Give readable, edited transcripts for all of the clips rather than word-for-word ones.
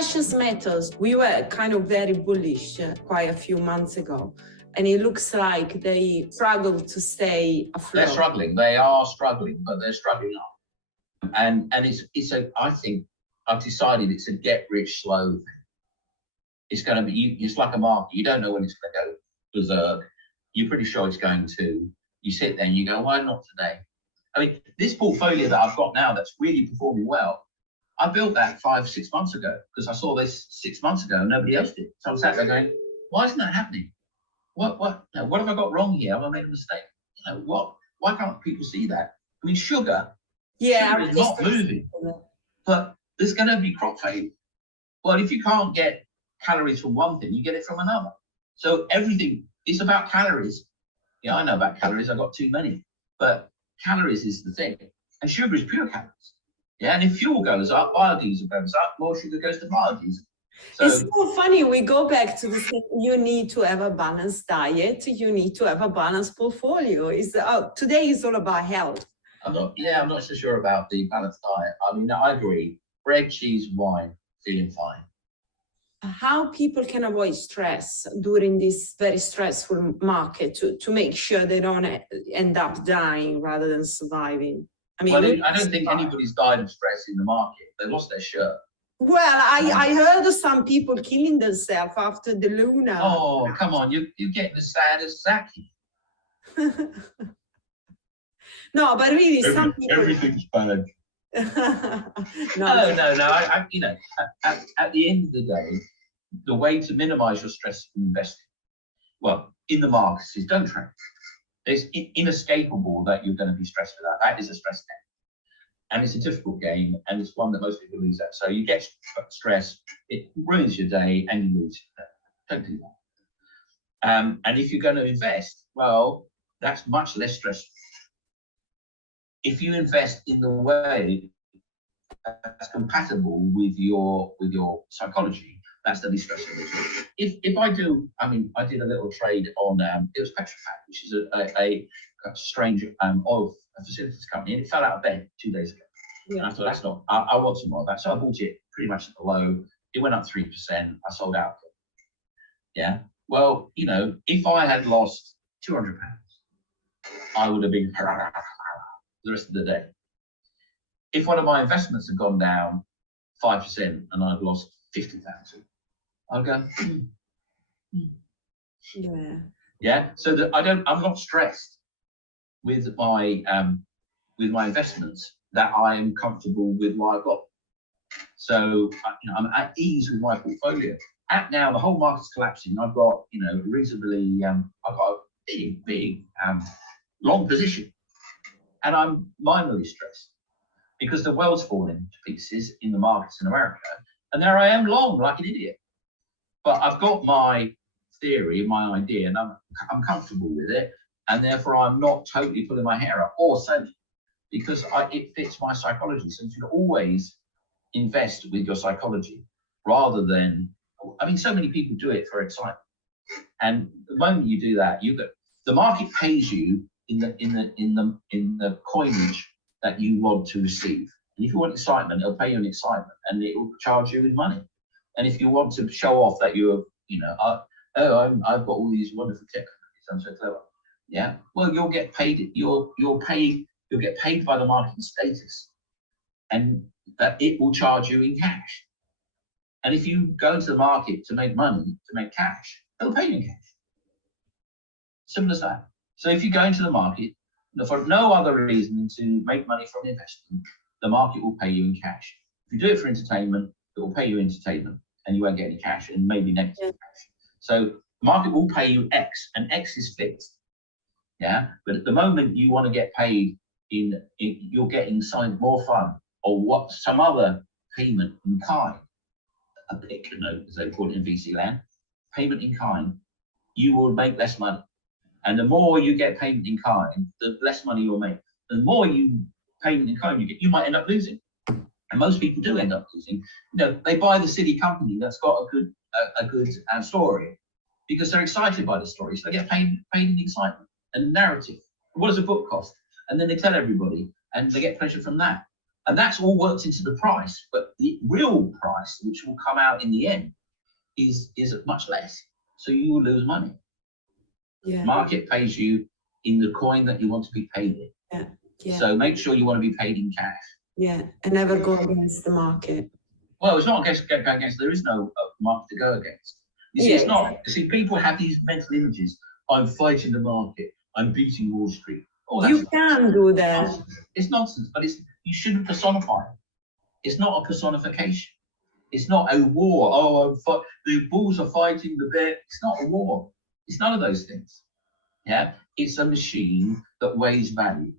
precious metals, we were kind of very bullish quite a few months ago, and it looks like they struggle to stay afloat. They're struggling. They are struggling, but they're struggling up. And it's a, I think I've decided it's a get rich slow thing. It's going to be, it's like a market. You don't know when it's going to go berserk. You're pretty sure it's going to. You sit there and you go, why not today? I mean, this portfolio that I've got now that's really performing well, I built that 5-6 months ago because I saw this 6 months ago and nobody else did. So I was sat there going, why isn't that happening? What have I got wrong here? Have I made a mistake? You know, why can't people see that? I mean, sugar is not moving, but there's going to be crop failure. Well, if you can't get calories from one thing, you get it from another. So everything is about calories. Yeah, I know about calories. I've got too many, but calories is the thing. And sugar is pure calories. Yeah, and if fuel goes up, biodiesel goes up, more sugar goes to biodiesel. So, it's so funny, we go back to the same, you need to have a balanced diet, you need to have a balanced portfolio. Today is all about health. I'm not so sure about the balanced diet. I mean, I agree. Bread, cheese, wine, feeling fine. How people can avoid stress during this very stressful market to make sure they don't end up dying rather than surviving? I mean, well, I don't think anybody's died of stress in the market. They lost their shirt. Well, I heard some people killing themselves after the Luna. Oh, come on, you get the saddest Zak. No, but really, some people. Everything's bad. No. You know, at the end of the day, the way to minimize your stress from investing, well, in the markets is don't trade. It's inescapable that you're going to be stressed with that. That is a stress game. And it's a difficult game, and it's one that most people lose at. So you get stressed, it ruins your day, and you lose your day. Don't do that. And if you're going to invest, well, that's much less stressful. If you invest in the way that's compatible with your psychology, that's the least stressful. If I do, I mean, I did a little trade on it was Petrofac, which is a strange oil facilities company, and it fell out of bed 2 days ago. Yeah. And I thought, that's not, I want some more of that. So I bought it pretty much at the low. It went up 3%. I sold out. Yeah. Well, you know, if I had lost £200, I would have been the rest of the day. If one of my investments had gone down 5% and I'd lost 50,000, I'd go, Yeah. Yeah. So that I'm not stressed with my investments, that I am comfortable with what I've got. So you know, I'm at ease with my portfolio. Now the whole market's collapsing. I've got, you know, reasonably, I've got a big long position, and I'm minorly stressed because the world's falling to pieces in the markets in America, and there I am long like an idiot. But I've got my theory, my idea, and I'm comfortable with it, and therefore I'm not totally pulling my hair out or selling, because it fits my psychology. So you should always invest with your psychology rather than, I mean, so many people do it for excitement, and the moment you do that, the market pays you in the coinage that you want to receive. And if you want excitement, it'll pay you in excitement, and it will charge you in money. And if you want to show off that you're, you know, I've got all these wonderful tech companies, I'm so clever. Yeah. Well, you'll get paid. You'll get paid by the market status, and that it will charge you in cash. And if you go into the market to make money, to make cash, they'll pay you in cash. Simple as that. So if you go into the market for no other reason than to make money from investment, the market will pay you in cash. If you do it for entertainment, it will pay you entertainment, and you won't get any cash, and maybe negative cash. So the market will pay you X, and X is fixed. Yeah, but at the moment you want to get paid you're getting something more fun, or some other payment in kind, a pick, you know, as they call it in VC land, payment in kind, you will make less money. And the more you get payment in kind, the less money you'll make. The more payment in kind you get, you might end up losing. And most people do end up losing. You know, they buy the silly company that's got a good story because they're excited by the story. So they get paid in excitement and narrative. What does a book cost? And then they tell everybody, and they get pleasure from that. And that's all worked into the price, but the real price, which will come out in the end, is much less. So you will lose money. Yeah. Market pays you in the coin that you want to be paid in. Yeah. Yeah. So make sure you want to be paid in cash. Yeah, and never go against the market. Well, it's not against, there is no market to go against. You see, it's not, you see, people have these mental images. I'm fighting the market. I'm beating Wall Street. Oh, You can do that. Nonsense. It's nonsense, but you shouldn't personify it. It's not a personification. It's not a war. Oh, the bulls are fighting the bear. It's not a war. It's none of those things. Yeah, it's a machine that weighs value.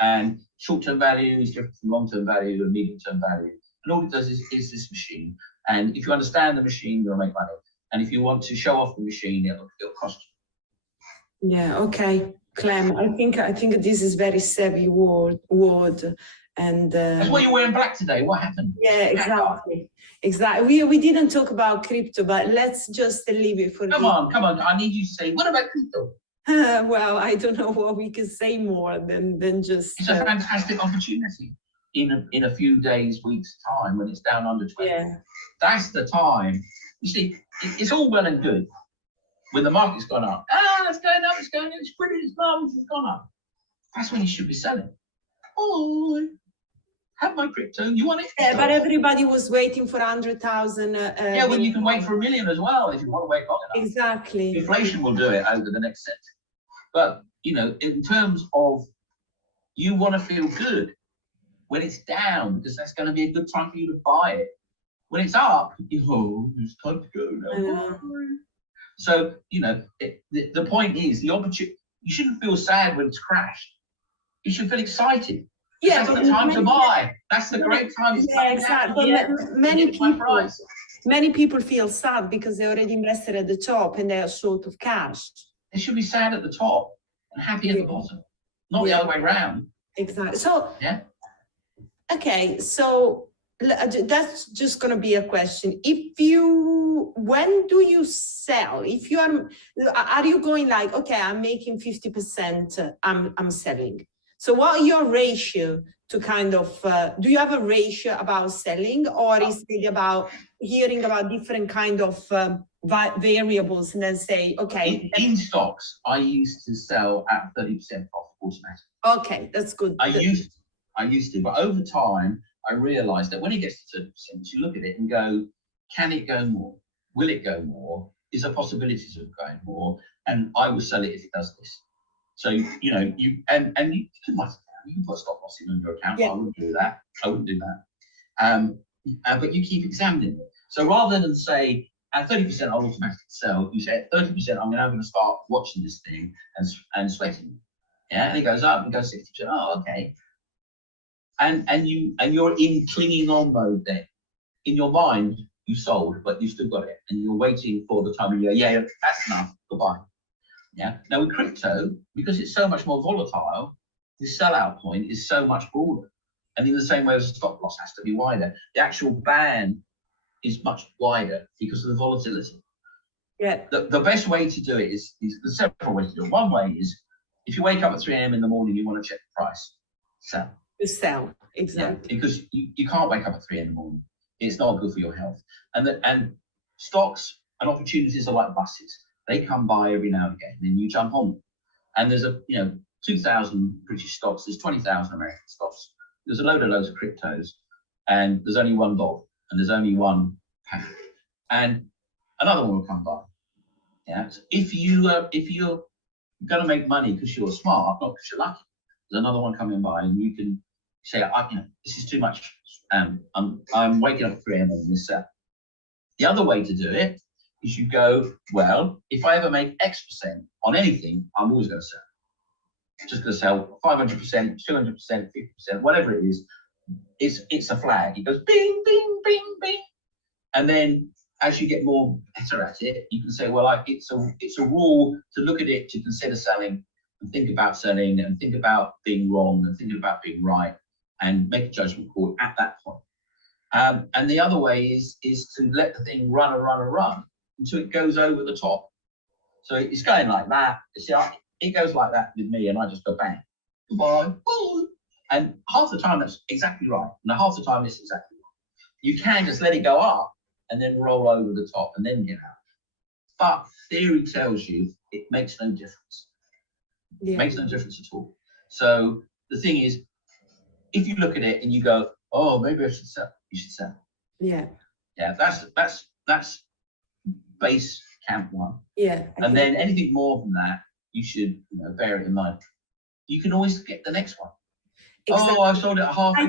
And short-term value is different from long-term value and medium-term value. And all it does is this machine. And if you understand the machine, you'll make money. And if you want to show off the machine, it'll cost you. Yeah. Okay, Clem. I think this is very savvy word. And that's why you're wearing black today. What happened? Yeah, exactly. Exactly. We didn't talk about crypto, but let's just leave it for. Come on. I need you to say, what about crypto? Well, I don't know what we can say more than just. It's a fantastic opportunity in a few days, weeks time when it's down under 20. Yeah. That's the time. You see, it's all well and good when the market's gone up. It's going up. It's going up. It's pretty. It's marvelous. It's gone up. That's when you should be selling. Oh, have my crypto. You want it? Yeah, but everybody was waiting for 100,000. Yeah, well, you can wait for 1 million as well if you want to wait long enough. Exactly. Inflation will do it over the next century. But, you know, in terms of you want to feel good when it's down, because that's going to be a good time for you to buy it. When it's up, it's time to go now. So, you know, the point is, the opportunity, you shouldn't feel sad when it's crashed. You should feel excited. Yeah, that's the time to buy. That's the great time. Yeah, exactly. But many people feel sad because they already invested at the top and they are short of cash. They should be sad at the top and happy at the bottom, not the other way around. Exactly. So yeah. Okay, so that's just going to be a question. When do you sell? If you are you going like, okay, I'm making 50%, I'm selling. So what are your ratio to kind of, do you have a ratio about selling, or is it about hearing about different kind of variables and then say, okay. In stocks, I used to sell at 30% profit automatically. Okay, that's good. I used to, but over time, I realized that when it gets to 30%, you look at it and go, can it go more? Will it go more? Is there possibilities of going more? And I will sell it if it does this. So, you know, you can put a stop loss in your account. Yeah. I wouldn't do that. But you keep examining it. So rather than say at 30% I'll automatically sell, you say at 30% I'm going to start watching this thing and sweating. Yeah, and it goes up and goes 60%. Oh, okay. And you're in clinging on mode then. In your mind, you sold, but you still got it, and you're waiting for the time you go, yeah, that's enough, goodbye. Yeah. Now with crypto, because it's so much more volatile, the sellout point is so much broader. And in the same way as the stop loss has to be wider, the actual band is much wider because of the volatility. Yeah. The best way to do it is there's several ways to do it. One way is if you wake up at 3 a.m. in the morning, you want to check the price, sell. You sell, exactly. Yeah, because you can't wake up at 3 in the morning. It's not good for your health. And stocks and opportunities are like buses. They come by every now and again, and you jump on them. And there's 2,000 British stocks, there's 20,000 American stocks. There's loads of cryptos, and there's only one dog, and there's only one pound, and another one will come by. Yeah. So if you're going to make money because you're smart, not because you're lucky, there's another one coming by, and you can say, this is too much. I'm waking up at 3 a.m. and this sell. The other way to do it is you go, well, if I ever make X% on anything, I'm always going to sell. I'm just going to sell 500%, 200%, 50%, whatever it is. It's a flag. It goes bing, bing, bing, bing. And then as you get more better at it, you can say, well, it's a rule to look at it, to consider selling, and think about selling, and think about being wrong, and think about being right, and make a judgment call at that point. And the other way is to let the thing run until it goes over the top. So it's going like that. See, it goes like that with me, and I just go bang, goodbye, bye. And half the time that's exactly right. And half the time it's exactly wrong. You can just let it go up and then roll over the top and then get out. But theory tells you it makes no difference. Yeah. It makes no difference at all. So the thing is, if you look at it and you go, oh, maybe I should sell, you should sell. Yeah. Yeah, that's base camp one. Yeah. And then anything more than that, you should bear it in mind. You can always get the next one. Exactly. Oh, I sold it at half. I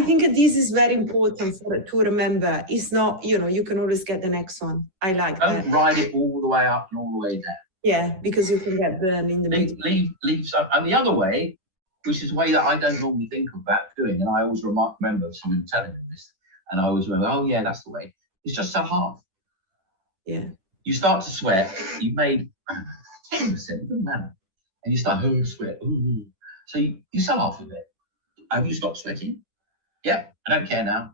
think this is very important to remember. It's not, you can always get the next one. I like that. Don't ride it all the way up and all the way down. Yeah, because you can get burned in the middle. Leave some. And the other way, which is a way that I don't normally think about doing, and I always remember someone telling me this, and I always remember, oh yeah, that's the way. It's just sell half. Yeah. You start to sweat. You've made 10%, it doesn't matter. And you start, sweat. Ooh. So you sell half of it. Have you stopped sweating? Yeah, I don't care now.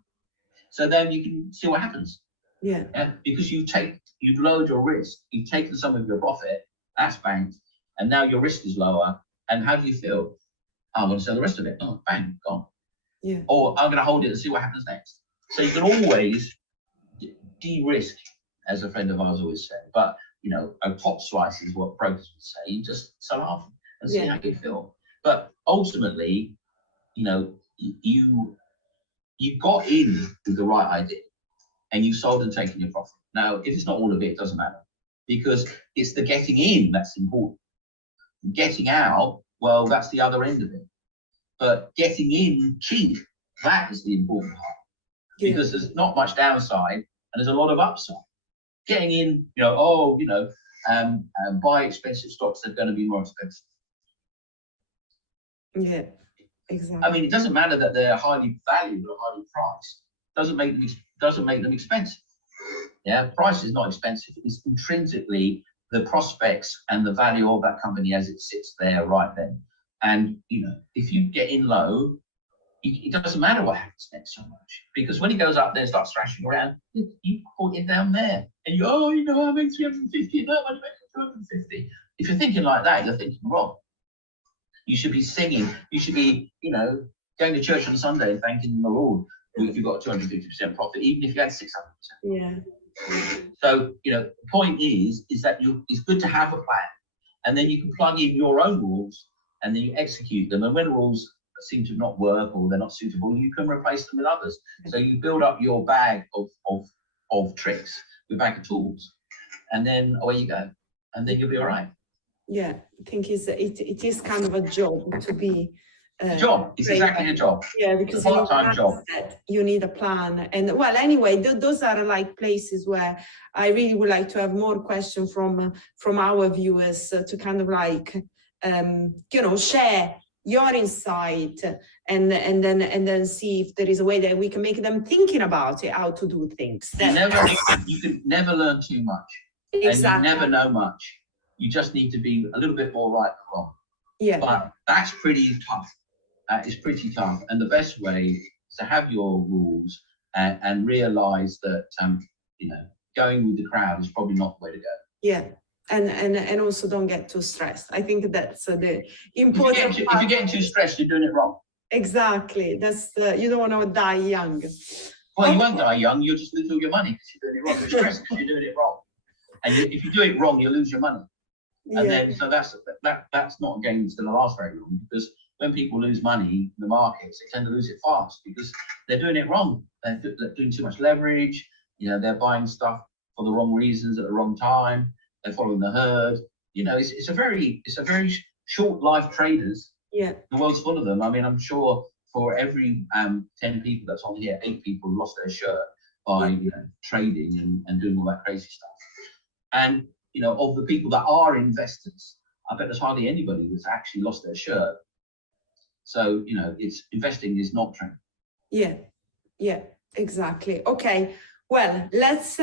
So then you can see what happens. Yeah. Because you've lowered your risk. You've taken some of your profit, that's banked, and now your risk is lower. And how do you feel? I want to sell the rest of it. Oh, bang, gone. Yeah. Or I'm going to hold it and see what happens next. So you can always de-risk, as a friend of ours always said. But a pot slice is what brokers would say. You just sell half and see how you feel. But ultimately, you got in with the right idea and you sold and taken your profit. Now, if it's not all of it, it doesn't matter, because it's the getting in that's important. Getting out, well, that's the other end of it. But getting in cheap, that is the important part, because there's not much downside and there's a lot of upside. Getting in, buy expensive stocks that are going to be more expensive. Yeah, exactly. I mean, it doesn't matter that they're highly valued or highly priced. Doesn't make them expensive. Yeah, price is not expensive. It's intrinsically the prospects and the value of that company as it sits there right then. And if you get in low, it doesn't matter what happens next so much, because when it goes up there and starts thrashing around, you put it down there, and I make 350, no, I make 250. If you're thinking like that, you're thinking wrong. You should be singing. You should be, going to church on Sunday and thanking the Lord if you've got 250% profit, even if you had 600%. Yeah. So, the point is that it's good to have a plan, and then you can plug in your own rules, and then you execute them. And when rules seem to not work or they're not suitable, you can replace them with others. So you build up your bag of tricks, your bag of tools, and then away you go, and then you'll be all right. Yeah, I think it is kind of a job to be. A job. It's exactly a job. Yeah, because it's a part-time job. You need a plan. And well, anyway, those are like places where I really would like to have more questions from our viewers to kind of like, share your insight and then see if there is a way that we can make them thinking about it, how to do things. You can never learn too much. Exactly. And you never know much. You just need to be a little bit more right than wrong. Yeah. But that's pretty tough. That is pretty tough. And the best way is to have your rules and realize that, going with the crowd is probably not the way to go. Yeah. And also don't get too stressed. I think that's the important If you're getting too stressed, you're doing it wrong. Exactly. That's you don't want to die young. Well, you won't die young. You'll just lose all your money because you're doing it wrong. You're stressed because you're doing it wrong. And if you do it wrong, you lose your money. And then, so that's not a game that's going to last very long, because when people lose money in the markets, they tend to lose it fast because they're doing it wrong. They're doing too much leverage. They're buying stuff for the wrong reasons at the wrong time. They're following the herd. It's a very short life traders. Yeah. The world's full of them. I mean, I'm sure for every 10 people that's on here, 8 people lost their shirt by trading and doing all that crazy stuff. And of the people that are investors, I bet there's hardly anybody that's actually lost their shirt. So, it's investing is not trading. Yeah, exactly. Okay. Well, let's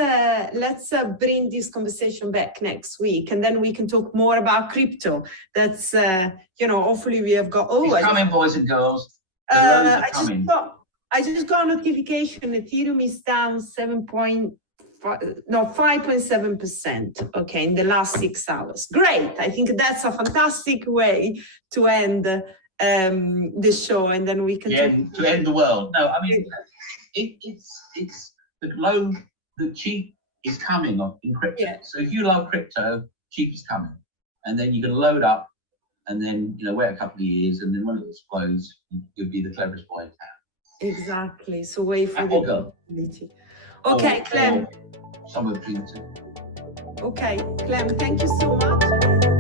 bring this conversation back next week, and then we can talk more about crypto. That's hopefully we have got. It's coming, boys and girls. I just got a notification. Ethereum is down 5.7%. Okay, in the last 6 hours. Great. I think that's a fantastic way to end the show, and then we can to end the world. No, I mean it's the cheap is coming in crypto. Yeah. So if you love crypto, cheap is coming, and then you can load up, and then wait a couple of years, and then when it explodes, you'll be the cleverest boy in town. Exactly. So wait for the opportunity. Okay, Clem. Somewhere between the two. Okay, Clem. Thank you so much.